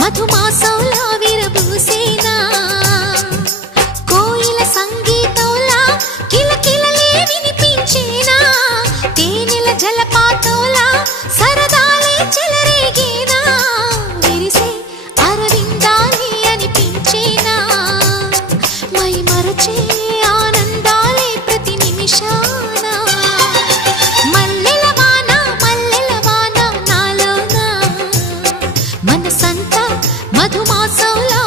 మధుమాసంలా విరబూసేనా కోయిల సంగీతంలా కిలకిలలే వినిపించేనా తేనెల జలపాతంలా సరదాలే చెలరేగేనా విరిసే అరవిందాలే అనిపించేనా మై మరచే ఆనందాలే ప్రతి నిమిషాన మల్లెల వాన నాలోన మనసంతా మధుమాసంలా